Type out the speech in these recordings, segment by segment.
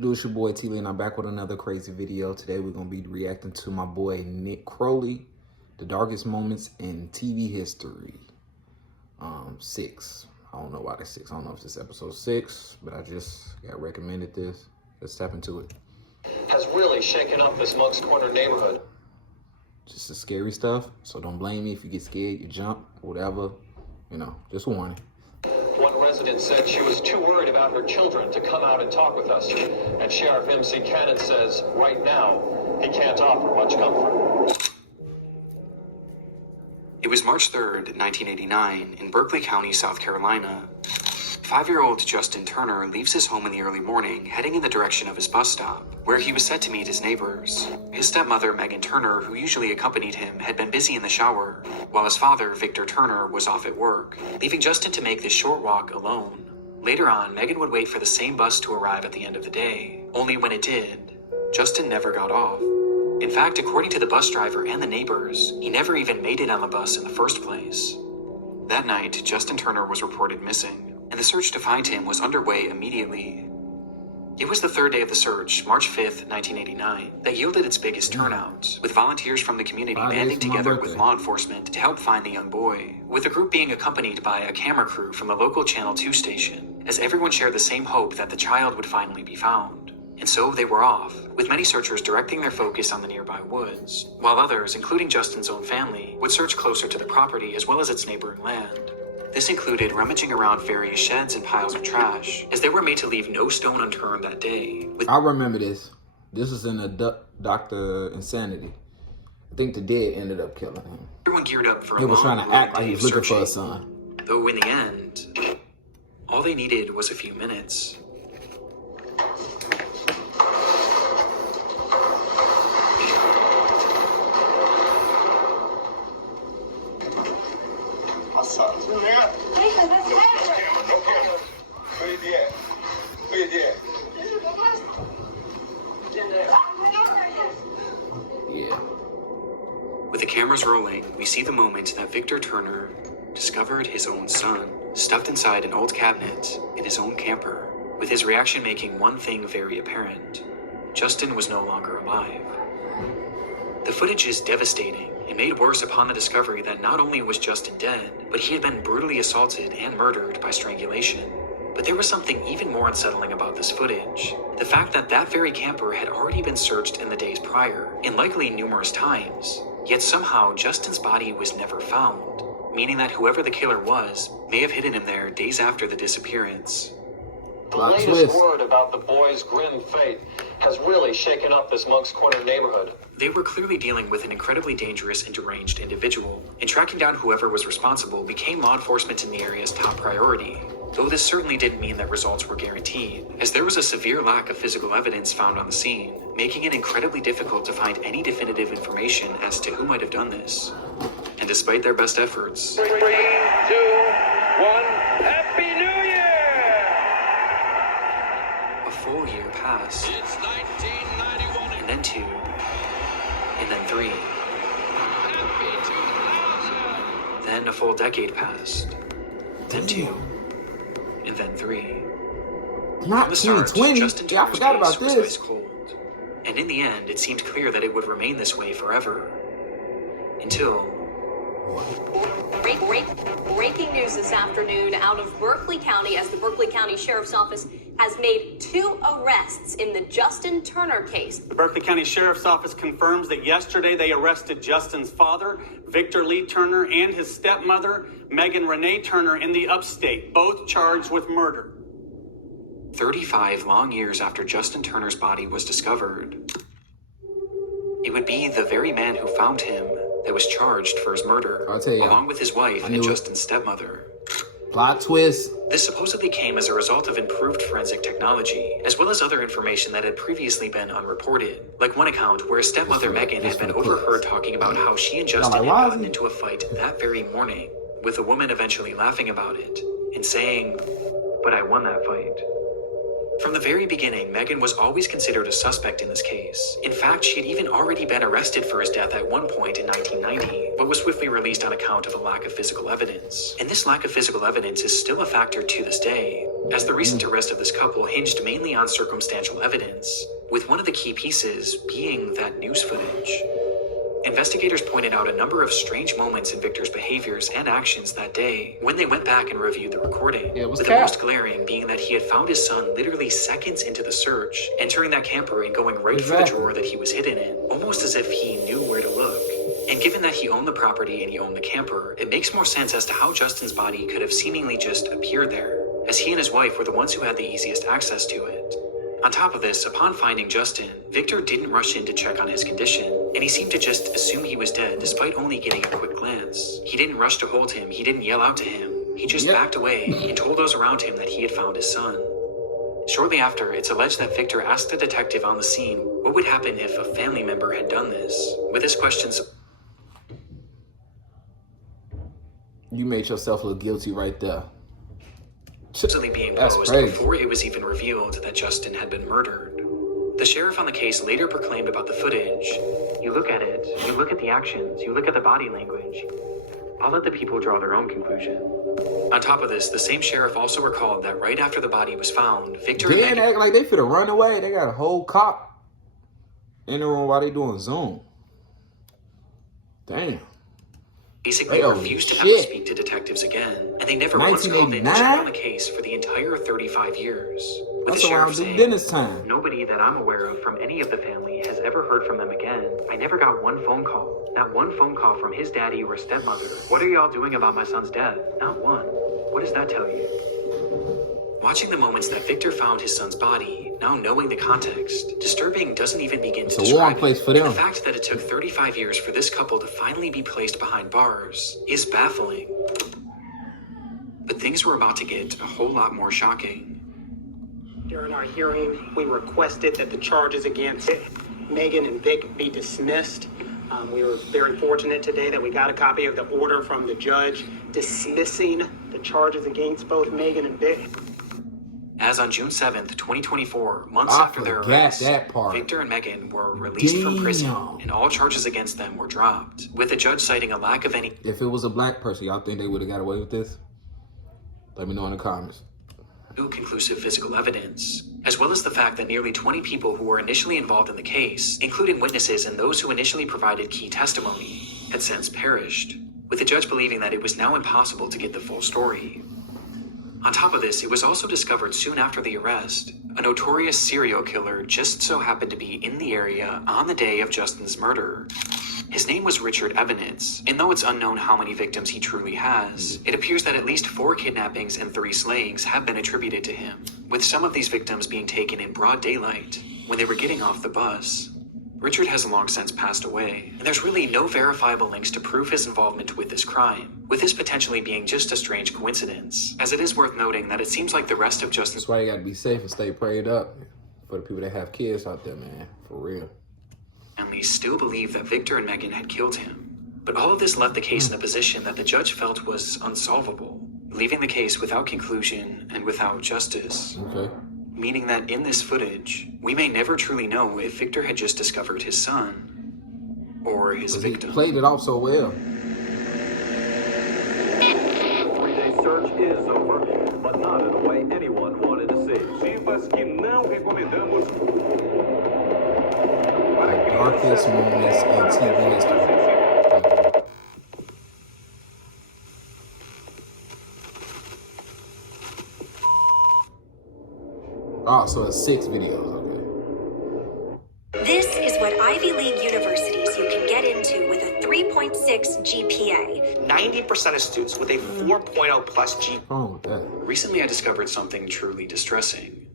It's your boy T-Lee, and I'm back with another crazy video. Today we're going to be reacting to my boy Nick Crowley, the darkest moments in TV history. 6. I don't know why that's 6. I don't know if it's episode 6, but I just got recommended this. Let's tap into it. Has really shaken up this Monk's Corner neighborhood. Just the scary stuff, so don't blame me if you get scared, you jump, whatever. You know, just warning. One resident said she was too worried about her children to come out and talk with us. And Sheriff MC Cannon says right now he can't offer much comfort. It was March 3rd, 1989, in Berkeley County, South Carolina. 5-year-old Justin Turner leaves his home in the early morning, heading in the direction of his bus stop, where he was set to meet his neighbors. His stepmother, Megan Turner, who usually accompanied him, had been busy in the shower, while his father, Victor Turner, was off at work, leaving Justin to make this short walk alone. Later on, Megan would wait for the same bus to arrive at the end of the day, only when it did, Justin never got off. In fact, according to the bus driver and the neighbors, he never even made it on the bus in the first place. That night, Justin Turner was reported missing, and the search to find him was underway immediately. It was the third day of the search, March 5th, 1989, that yielded its biggest turnout, with volunteers from the community banding together with law enforcement to help find the young boy, with the group being accompanied by a camera crew from the local Channel 2 station, as everyone shared the same hope that the child would finally be found. And so they were off, with many searchers directing their focus on the nearby woods, while others, including Justin's own family, would search closer to the property as well as its neighboring land. This included rummaging around various sheds and piles of trash, as they were made to leave no stone unturned that day. I remember this. This is in the Dr. Insanity. I think the dead ended up killing him. Everyone geared up for a He was trying to act like he was looking for a searching. son. Though in the end, all they needed was a few minutes. My son's in there. Nathan, that's happening. No camera. Where is he at? Where is he at? Yeah. With the cameras rolling, we see the moment that Victor Turner discovered his own son, stuffed inside an old cabinet in his own camper, with his reaction making one thing very apparent. Justin was no longer alive. The footage is devastating and made worse upon the discovery that not only was Justin dead, but he had been brutally assaulted and murdered by strangulation. But there was something even more unsettling about this footage. The fact that that very camper had already been searched in the days prior, and likely numerous times, yet somehow Justin's body was never found, meaning that whoever the killer was may have hidden him there days after the disappearance. The latest word about the boy's grim fate has really shaken up this Monk's Corner neighborhood. They were clearly dealing with an incredibly dangerous and deranged individual, and tracking down whoever was responsible became law enforcement in the area's top priority. Though this certainly didn't mean that results were guaranteed, as there was a severe lack of physical evidence found on the scene, making it incredibly difficult to find any definitive information as to who might have done this. And despite their best efforts, 3, 2, 1, Happy New Year! a full year passed, It's 1991 and then 2, and then 3. Happy 2000! Then a full decade passed, then 2, and then 3. Not From the start, 2020. Justin Yeah, I Turner's forgot case about was this. ice cold. And in the end, it seemed clear that it would remain this way forever. Until... Breaking news this afternoon out of Berkeley County, as the Berkeley County Sheriff's Office has made 2 arrests in the Justin Turner case. The Berkeley County Sheriff's Office confirms that yesterday they arrested Justin's father, Victor Lee Turner, and his stepmother, Megan Renee Turner, in the upstate, both charged with murder. 35 long years after Justin Turner's body was discovered, it would be the very man who found him that was charged for his murder, I'll tell you, along with his wife and it. Justin's stepmother. Plot twist. This supposedly came as a result of improved forensic technology, as well as other information that had previously been unreported. Like one account where stepmother Megan had been overheard talking about how she and Justin had gotten into a fight that very morning, with the woman eventually laughing about it and saying, "But I won that fight." From the very beginning, Megan was always considered a suspect in this case. In fact, she had even already been arrested for his death at one point in 1990, but was swiftly released on account of a lack of physical evidence. And this lack of physical evidence is still a factor to this day, as the recent arrest of this couple hinged mainly on circumstantial evidence, with one of the key pieces being that news footage. Investigators pointed out a number of strange moments in Victor's behaviors and actions that day when they went back and reviewed the recording. With the most glaring being that he had found his son literally seconds into the search, entering that camper and going right for the drawer that he was hidden in, almost as if he knew where to look. And given that he owned the property and he owned the camper, it makes more sense as to how Justin's body could have seemingly just appeared there, as he and his wife were the ones who had the easiest access to it. On top of this, upon finding Justin, Victor didn't rush in to check on his condition, and he seemed to just assume he was dead despite only getting a quick glance. He didn't rush to hold him, he didn't yell out to him, he just backed away and told those around him that he had found his son. Shortly after, it's alleged that Victor asked the detective on the scene what would happen if a family member had done this. With his questions, You made yourself look guilty right there. supposedly being posed before it was even revealed that Justin had been murdered. The sheriff on the case later proclaimed about the footage, "You look at it, you look at the actions, you look at the body language. I'll let the people draw their own conclusion." On top of this, the same sheriff also recalled that right after the body was found, Victor and Megan act like they finna run away. They got a whole cop in the room while they doing Zoom. Damn. basically refused to ever speak to detectives again, and they never once called in to check on the case for the entire 35 years. With the sheriff saying, "Nobody that I'm aware of from any of the family has ever heard from them again. I never got one phone call. Not one phone call from his daddy or stepmother. What are y'all doing about my son's death? Not one. What does that tell you?" Watching the moments that Victor found his son's body, now knowing the context, disturbing doesn't even begin to describe it. And the fact that it took 35 years for this couple to finally be placed behind bars is baffling. But things were about to get a whole lot more shocking. During our hearing, we requested that the charges against Megan and Vic be dismissed. We were very fortunate today that we got a copy of the order from the judge dismissing the charges against both Megan and Vic. As on June 7th, 2024, months after their arrest, Victor and Megan were released from prison, and all charges against them were dropped, with the judge citing a lack of any... If it was a black person, y'all think they would have got away with this? Let me know in the comments. ...conclusive physical evidence, as well as the fact that nearly 20 people who were initially involved in the case, including witnesses and those who initially provided key testimony, had since perished, with the judge believing that it was now impossible to get the full story. On top of this, it was also discovered soon after the arrest, a notorious serial killer just so happened to be in the area on the day of Justin's murder. His name was Richard Evanitz, and though it's unknown how many victims he truly has, it appears that at least 4 kidnappings and 3 slayings have been attributed to him, with some of these victims being taken in broad daylight when they were getting off the bus. Richard has long since passed away, and there's really no verifiable links to prove his involvement with this crime, with this potentially being just a strange coincidence, as it is worth noting that it seems like the rest of Justin's... That's why you gotta be safe and stay prayed up for the people that have kids out there, man, for real. ...family still believe that Victor and Megan had killed him, but all of this left the case in a position that the judge felt was unsolvable, leaving the case without conclusion and without justice. Okay. Meaning that in this footage, we may never truly know if Victor had just discovered his son or his victim. He played it off so well. 3-day search is over, but not in a way anyone wanted to see. Vivas que não recomendamos. The darkest moments in TV history. Oh, so it's 6 videos, okay. This is what Ivy League universities you can get into with a 3.6 GPA. 90% of students with a 4.0 plus GPA. What's wrong with that? Recently, I discovered something truly distressing.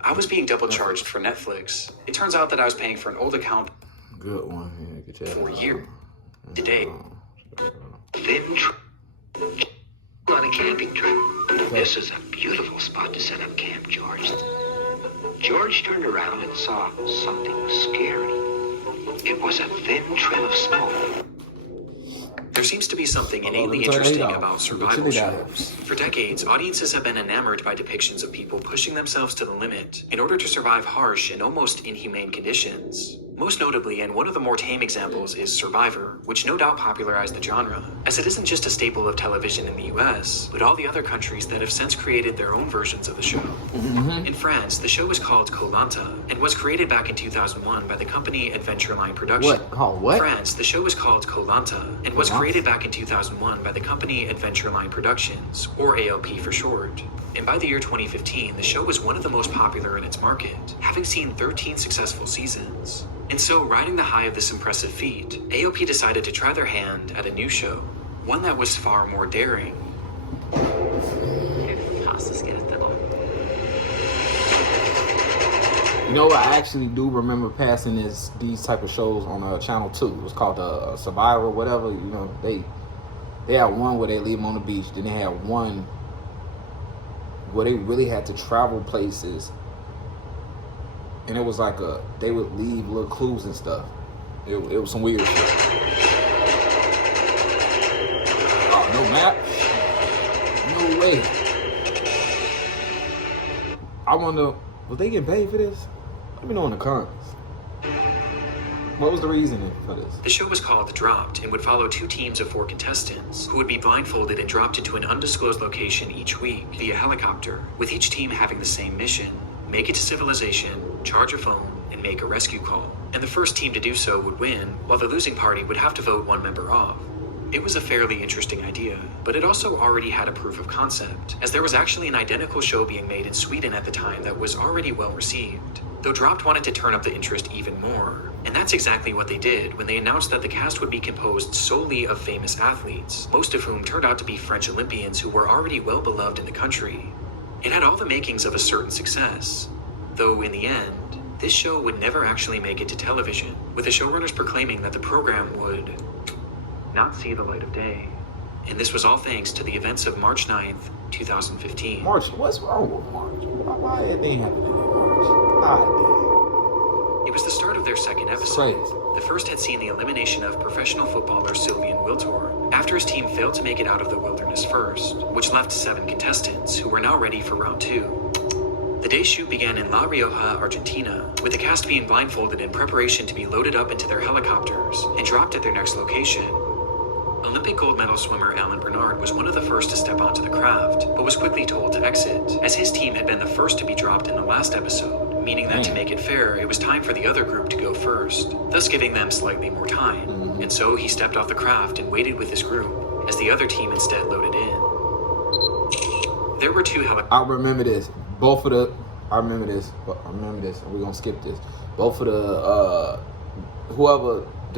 I was being double charged for Netflix. It turns out that I was paying for an old account Good one. Yeah, get your for a year. Today, On a camping trip. This is a beautiful spot to set up camp, George. George turned around and saw something scary. It was a thin trail of smoke. There seems to be something innately interesting about survival shows. For decades, audiences have been enamored by depictions of people pushing themselves to the limit in order to survive harsh and almost inhumane conditions. Most notably, and one of the more tame examples, is Survivor, which no doubt popularized the genre, as it isn't just a staple of television in the US, but all the other countries that have since created their own versions of the show. In France, the show was called Koh-Lanta, and was created back in 2001 by the company Adventureline Production. What? France, the show was called Koh-Lanta, and was created back in 2001 by the company Adventureline Productions, or ALP for short. And by the year 2015, the show was one of the most popular in its market, having seen 13 successful seasons. And so, riding the high of this impressive feat, AOP decided to try their hand at a new show, one that was far more daring. You know, I actually do remember passing these type of shows on Channel 2. It was called Survivor or whatever. You know, they had one where they leave them on the beach. Then they had one where they really had to travel places. And it was like they would leave little clues and stuff. It was some weird shit. Oh, no map? No way. I wonder, was they getting paid for this? Let me know in the comments. What was the reasoning for this? The show was called Dropped and would follow two teams of 4 contestants who would be blindfolded and dropped into an undisclosed location each week via helicopter, with each team having the same mission: make it to civilization, charge a phone, and make a rescue call. And the first team to do so would win, while the losing party would have to vote one member off. It was a fairly interesting idea, but it also already had a proof of concept, as there was actually an identical show being made in Sweden at the time that was already well received. Though Dropped wanted to turn up the interest even more, and that's exactly what they did when they announced that the cast would be composed solely of famous athletes, most of whom turned out to be French Olympians who were already well beloved in the country. It had all the makings of a certain success, though in the end, this show would never actually make it to television, with the showrunners proclaiming that the program would not see the light of day. And this was all thanks to the events of March 9th, 2015. March? What's wrong with March? Why everything happening in March? It was the start of their second episode. The first had seen the elimination of professional footballer Sylvian Wiltor after his team failed to make it out of the wilderness first, which left 7 contestants who were now ready for round 2. The day's shoot began in La Rioja, Argentina, with the cast being blindfolded in preparation to be loaded up into their helicopters and dropped at their next location. Olympic gold medal swimmer Alan Bernard was one of the first to step onto the craft, but was quickly told to exit, as his team had been the first to be dropped in the last episode, meaning that to make it fair, it was time for the other group to go first, thus giving them slightly more time. And so he stepped off the craft and waited with his group, as the other team instead loaded in. There were 2 helicopters. I remember this. I remember this, and we're gonna skip this. Both of the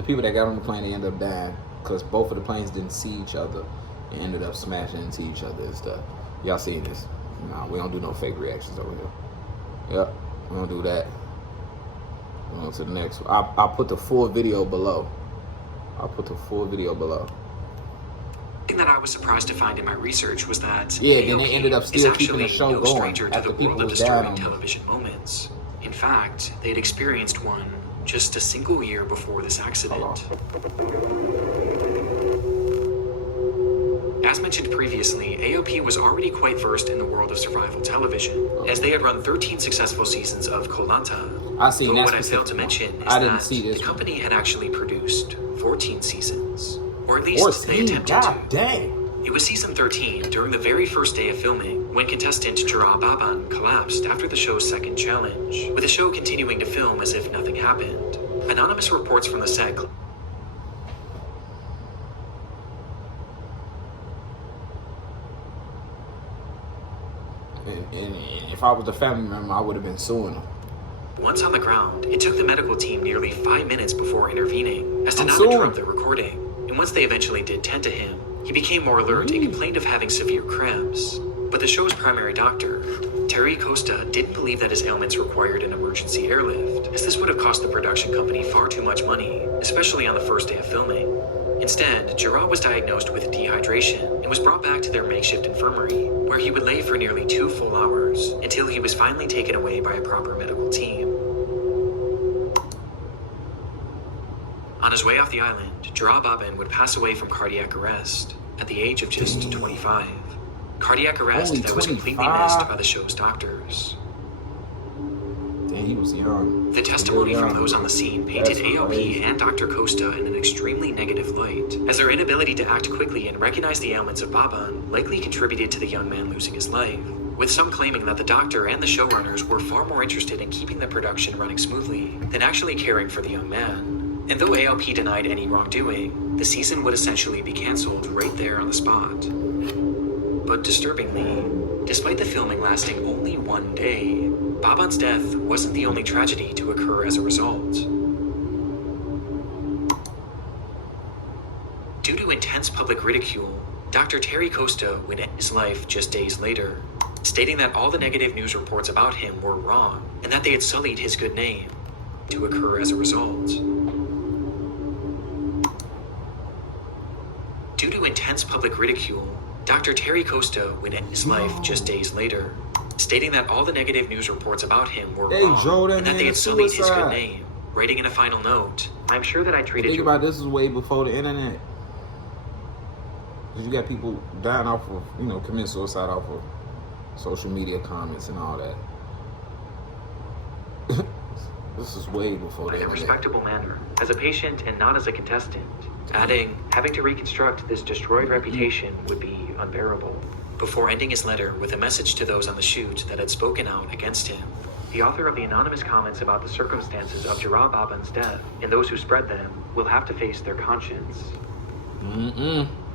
people that got on the plane, they ended up dying, because both of the planes didn't see each other and ended up smashing into each other and stuff. Y'all seen this? Nah, we don't do no fake reactions over here. Yep, we don't do that. We're on to the next one. I'll put the full video below. The thing that I was surprised to find in my research was that then they ended up still keeping the show going stranger to after the people world of was down disturbing on television moments. In fact, they had experienced one just a single year before this accident. As mentioned previously, AOP was already quite versed in the world of survival television, as they had run 13 successful seasons of Koh-Lanta. But what I failed to mention is that the company had actually produced 14 seasons, or at least they attempted to. Dang. It was season 13, during the very first day of filming, when contestant Jura Baban collapsed after the show's second challenge, with the show continuing to film as if nothing happened. Anonymous reports from the set. And if I was a family member, I would have been suing them. Once on the ground, it took the medical team nearly 5 minutes before intervening, as to not interrupt the recording. And once they eventually did tend to him, he became more alert and complained of having severe cramps. But the show's primary doctor, Terry Costa, didn't believe that his ailments required an emergency airlift, as this would have cost the production company far too much money, especially on the first day of filming. Instead, Gerard was diagnosed with dehydration and was brought back to their makeshift infirmary, where he would lay for nearly 2 full hours until he was finally taken away by a proper medical team. On On his way off the island, Jarrah Bobbin would pass away from cardiac arrest at the age of just 25. Cardiac arrest Only that was completely 25? missed by the show's doctors. Dang, he was young. The testimony Young, from those on the scene painted That's AOP crazy. and Dr. Costa in an extremely negative light, as their inability to act quickly and recognize the ailments of Bobbin likely contributed to the young man losing his life, with some claiming that the doctor and the showrunners were far more interested in keeping the production running smoothly than actually caring for the young man. And though AOP denied any wrongdoing, the season would essentially be cancelled right there on the spot. But disturbingly, despite the filming lasting only one day, Bobbin's death wasn't the only tragedy to occur as a result. Due to intense public ridicule, Dr. Terry Costa would end his life just days later, stating that all the negative news reports about him were wrong and that they had sullied his good name to occur as a result. Due to intense public ridicule, Dr. Terry Costa would end his life just days later, stating that all the negative news reports about him were wrong Joe, that and that man they had is sullied his good suicide. name, writing in a final note, "I'm sure that I treated Think you..." about this is way before the internet. 'Cause you got people dying off of, committing suicide off of social media comments and all that. This is way before the in a internet. respectable manner, as a patient and not as a contestant, adding, "Having to reconstruct this destroyed reputation would be unbearable," before ending his letter with a message to those on the shoot that had spoken out against him. The author of the anonymous comments about the circumstances of Jarrah Bobbin's death and those who spread them will have to face their conscience.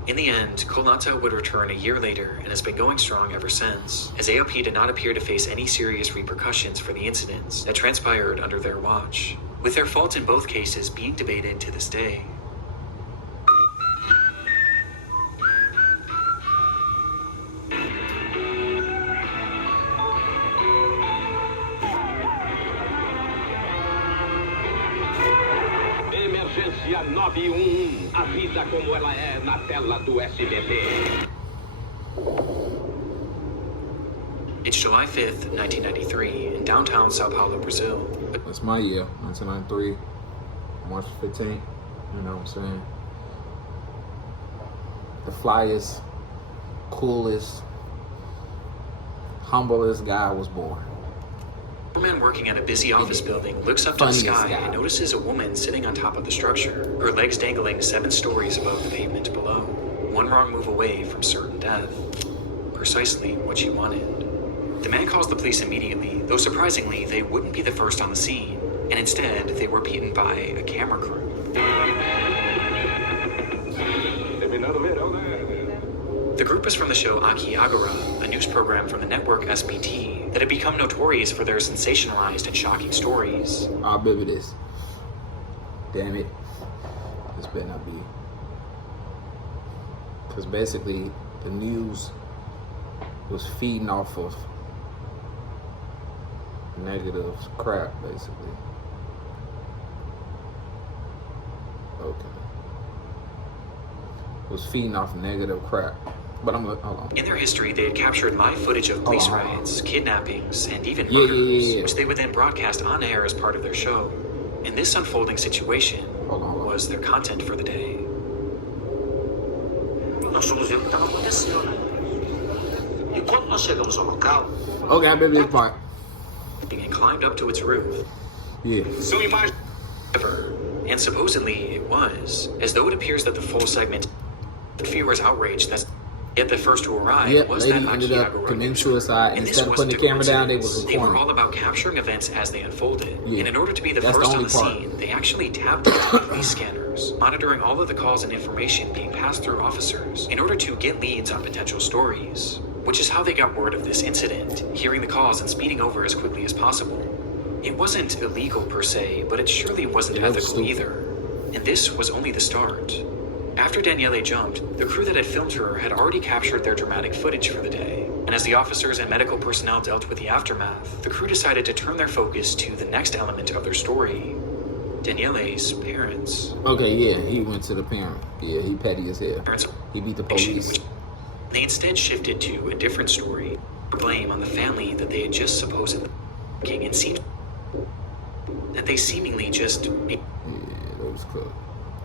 In the end, Kolnata would return a year later and has been going strong ever since, as AOP did not appear to face any serious repercussions for the incidents that transpired under their watch, with their faults in both cases being debated to this day. Emergência 911, a vida como ela é na tela do SBT. It's July 5th, 1993, in downtown Sao Paulo, Brazil. That's my year, 1993, March 15th. You know what I'm saying? The flyest, coolest, humblest guy was born. A man working at a busy office building looks up to the sky and notices a woman sitting on top of the structure, her legs dangling 7 stories above the pavement below, one wrong move away from certain death. Precisely what she wanted. The man calls the police immediately, though surprisingly, they wouldn't be the first on the scene, and instead, they were beaten by a camera crew. The group is from the show Aqui Agora, a news program from the network SBT that had become notorious for their sensationalized and shocking stories. I'll baby this. Damn it. This better not be. Because basically, the news was feeding off of negative crap, basically. Okay. Was feeding off negative crap. But I'm gonna, hold on. In their history, they had captured live footage of police riots, kidnappings, and even murders, which they would then broadcast on air as part of their show. And this unfolding situation was their content for the day. Nós fomos ver o que estava acontecendo, né? E quando nós chegamos ao local... Okay, I remember this part. And climbed up to its roof. Yeah. And supposedly it was, as though it appears that the full segment, the viewers outraged that yet the first to arrive was lady that ended Aqui up Agora committing newsroom. suicide, and And this instead of putting wasn't the a camera down, they was coincidence. They were recording. all about capturing events as they unfolded. Yeah. And in order to be the That's first the on the only part. scene, they actually tapped into police scanners, monitoring all of the calls and information being passed through officers in order to get leads on potential stories, which is how they got word of this incident, hearing the calls and speeding over as quickly as possible. It wasn't illegal per se, but it surely wasn't ethical either. And this was only the start. After Daniele jumped, the crew that had filmed her had already captured their dramatic footage for the day. And as the officers and medical personnel dealt with the aftermath, the crew decided to turn their focus to the next element of their story, Daniele's parents. Okay, yeah, he went to the parent. Yeah, he petty his hair. He beat the police. They instead shifted to a different story, blame on the family that they had just supposedly and seemed that they seemingly just... Yeah, that was cool.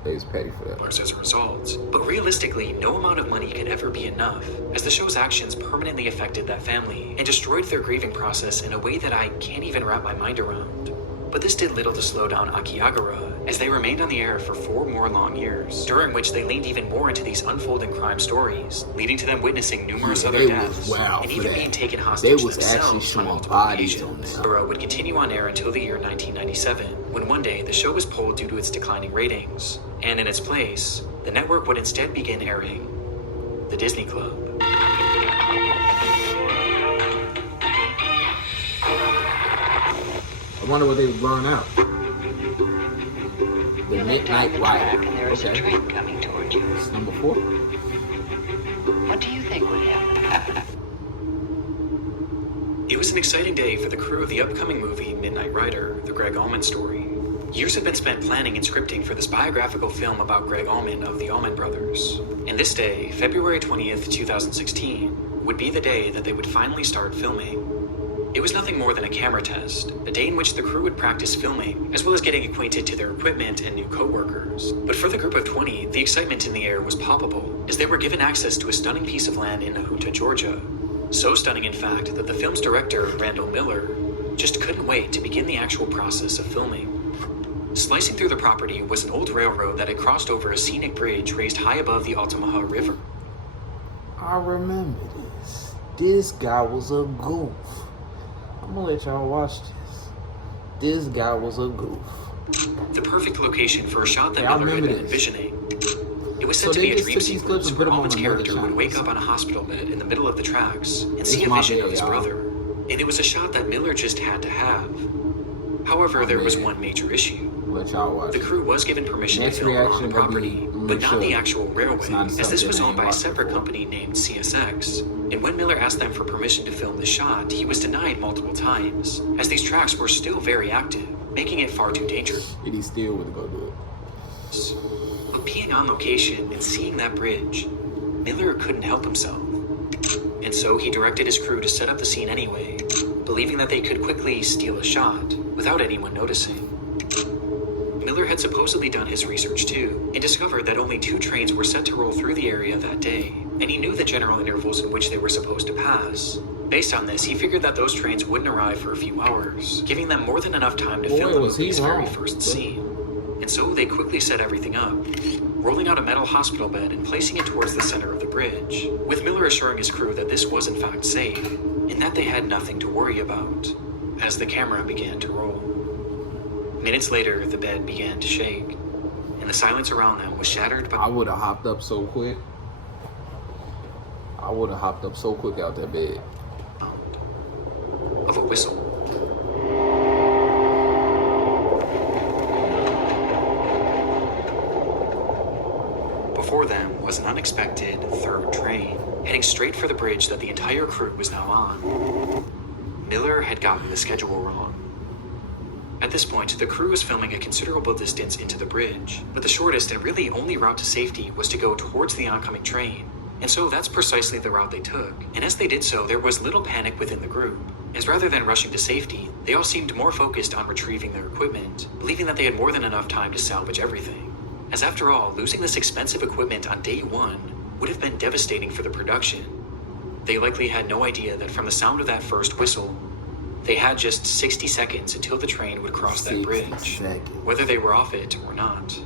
They was petty for that. as a result. But realistically, no amount of money could ever be enough, as the show's actions permanently affected that family and destroyed their grieving process in a way that I can't even wrap my mind around. But this did little to slow down Akiagara, as they remained on the air for 4 more long years, during which they leaned even more into these unfolding crime stories, leading to them witnessing numerous other deaths, and even being taken hostage they was actually themselves on showing multiple bodies on occasions. there. Akiagara would continue on air until the year 1997, when one day the show was pulled due to its declining ratings, and in its place, the network would instead begin airing The Disney Club. I wonder what they were blowing out. The Midnight Rider. And there is a train coming towards you. It's number 4. What do you think would happen? It was an exciting day for the crew of the upcoming movie Midnight Rider, the Greg Allman story. Years had been spent planning and scripting for this biographical film about Greg Allman of the Allman Brothers. And this day, February 20th, 2016, would be the day that they would finally start filming. It was nothing more than a camera test, a day in which the crew would practice filming, as well as getting acquainted to their equipment and new co-workers. But for the group of 20, the excitement in the air was palpable, as they were given access to a stunning piece of land in Nahuta, Georgia. So stunning, in fact, that the film's director, Randall Miller, just couldn't wait to begin the actual process of filming. Slicing through the property was an old railroad that had crossed over a scenic bridge raised high above the Altamaha River. I remember this. This guy was a goof. I'm gonna let y'all watch this. This guy was a goof. The perfect location for a shot that Yeah, I Miller had remember been this. envisioning. It was So said to they be a just dream took these clips sequence and where put them on Allman's another character would channel. wake up on a hospital bed in the middle of the tracks and see a my vision bad, of his y'all. brother. And it was a shot that Miller just had to have. However, there was one major issue. Let y'all watch. The crew was given permission Next to film on reaction the gonna be property, make but not sure the actual railway, it's not as this something was they owned ain't by a watched separate before. company named CSX. And when Miller asked them for permission to film the shot, he was denied multiple times, as these tracks were still very active, making it far too dangerous. And he still would go do it. But being on location and seeing that bridge, Miller couldn't help himself. And so he directed his crew to set up the scene anyway, believing that they could quickly steal a shot without anyone noticing. Miller had supposedly done his research too, and discovered that only 2 trains were set to roll through the area that day, and he knew the general intervals in which they were supposed to pass. Based on this, he figured that those trains wouldn't arrive for a few hours, giving them more than enough time to film the was he movie's very wrong. first scene. And so they quickly set everything up, rolling out a metal hospital bed and placing it towards the center of the bridge, with Miller assuring his crew that this was in fact safe, and that they had nothing to worry about, as the camera began to roll. Minutes later, the bed began to shake, and the silence around them was shattered by... I would have hopped up so quick. I would have hopped up so quick out that bed. of a whistle. Before them was an unexpected 3rd train, heading straight for the bridge that the entire crew was now on. Miller had gotten the schedule wrong. At this point, the crew was filming a considerable distance into the bridge, but the shortest and really only route to safety was to go towards the oncoming train. And so that's precisely the route they took. And as they did so, there was little panic within the group, as rather than rushing to safety, they all seemed more focused on retrieving their equipment, believing that they had more than enough time to salvage everything. As after all, losing this expensive equipment on day 1 would have been devastating for the production. They likely had no idea that from the sound of that first whistle, they had just 60 seconds until the train would cross that bridge, whether they were off it or not.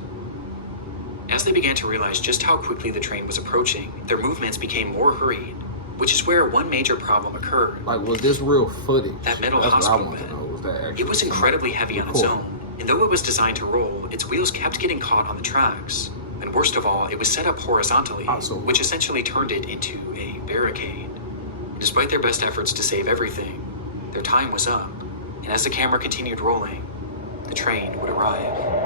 As they began to realize just how quickly the train was approaching, their movements became more hurried, which is where one major problem occurred. Like, was this real footage? That metal That's what I hospital want to bed. know. Was that actually It was incredibly heavy on its own, and though it was designed to roll, its wheels kept getting caught on the tracks. And worst of all, it was set up horizontally, which essentially turned it into a barricade. Despite their best efforts to save everything, their time was up, and as the camera continued rolling, the train would arrive.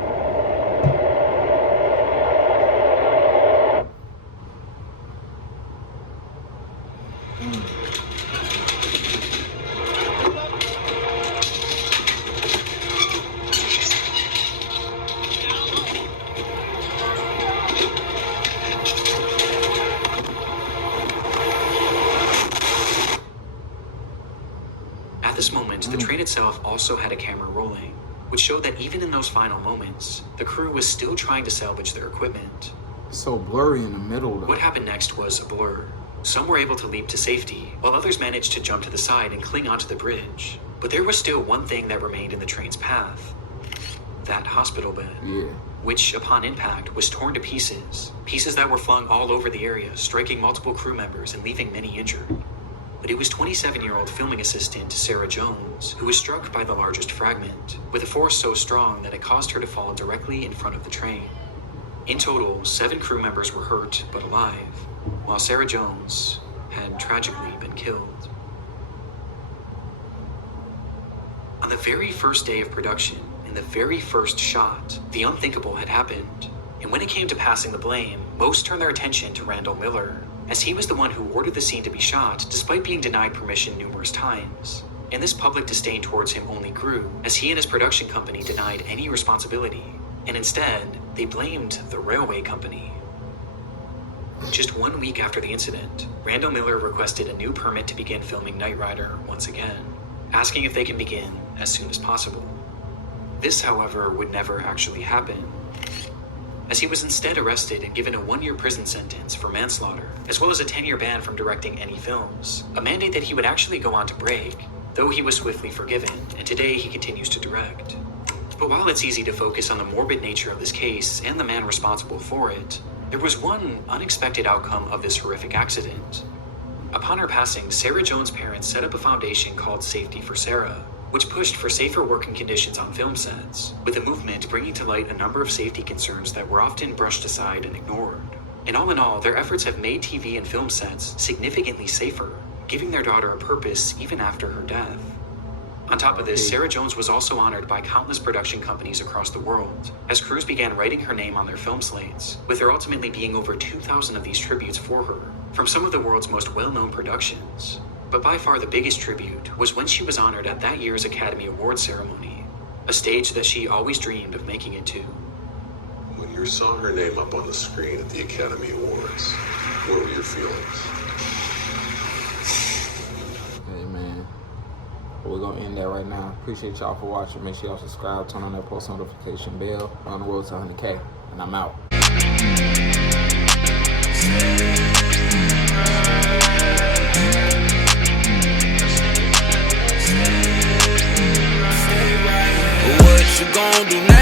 At this moment, the train itself also had a camera rolling, which showed that even in those final moments, the crew was still trying to salvage their equipment. It's so blurry in the middle, though. What happened next was a blur. Some were able to leap to safety, while others managed to jump to the side and cling onto the bridge. But there was still one thing that remained in the train's path. That hospital bed. Yeah. Which, upon impact, was torn to pieces. Pieces that were flung all over the area, striking multiple crew members and leaving many injured. But it was 27-year-old filming assistant Sarah Jones who was struck by the largest fragment, with a force so strong that it caused her to fall directly in front of the train. In total, 7 crew members were hurt but alive, while Sarah Jones had tragically been killed. On the very first day of production, in the very first shot, the unthinkable had happened. And when it came to passing the blame, most turned their attention to Randall Miller, as he was the one who ordered the scene to be shot despite being denied permission numerous times. And this public disdain towards him only grew as he and his production company denied any responsibility, and instead, they blamed the railway company. Just 1 week after the incident, Randall Miller requested a new permit to begin filming Knight Rider once again, asking if they can begin as soon as possible. This, however, would never actually happen, as he was instead arrested and given a 1-year prison sentence for manslaughter, as well as a 10-year ban from directing any films, a mandate that he would actually go on to break, though he was swiftly forgiven, and today he continues to direct. But while it's easy to focus on the morbid nature of this case and the man responsible for it, there was one unexpected outcome of this horrific accident. Upon her passing, Sarah Jones' parents set up a foundation called Safety for Sarah, which pushed for safer working conditions on film sets, with the movement bringing to light a number of safety concerns that were often brushed aside and ignored. And all in all, their efforts have made TV and film sets significantly safer, giving their daughter a purpose even after her death. On top of this, Sarah Jones was also honored by countless production companies across the world, as crews began writing her name on their film slates, with there ultimately being over 2,000 of these tributes for her, from some of the world's most well-known productions. But by far the biggest tribute was when she was honored at that year's Academy Awards ceremony, a stage that she always dreamed of making it to. When you saw her name up on the screen at the Academy Awards, what were your feelings? Hey, man. We're going to end that right now. Appreciate y'all for watching. Make sure y'all subscribe, turn on that post notification bell. We're on the road to 100K, and I'm out. What you gonna do now?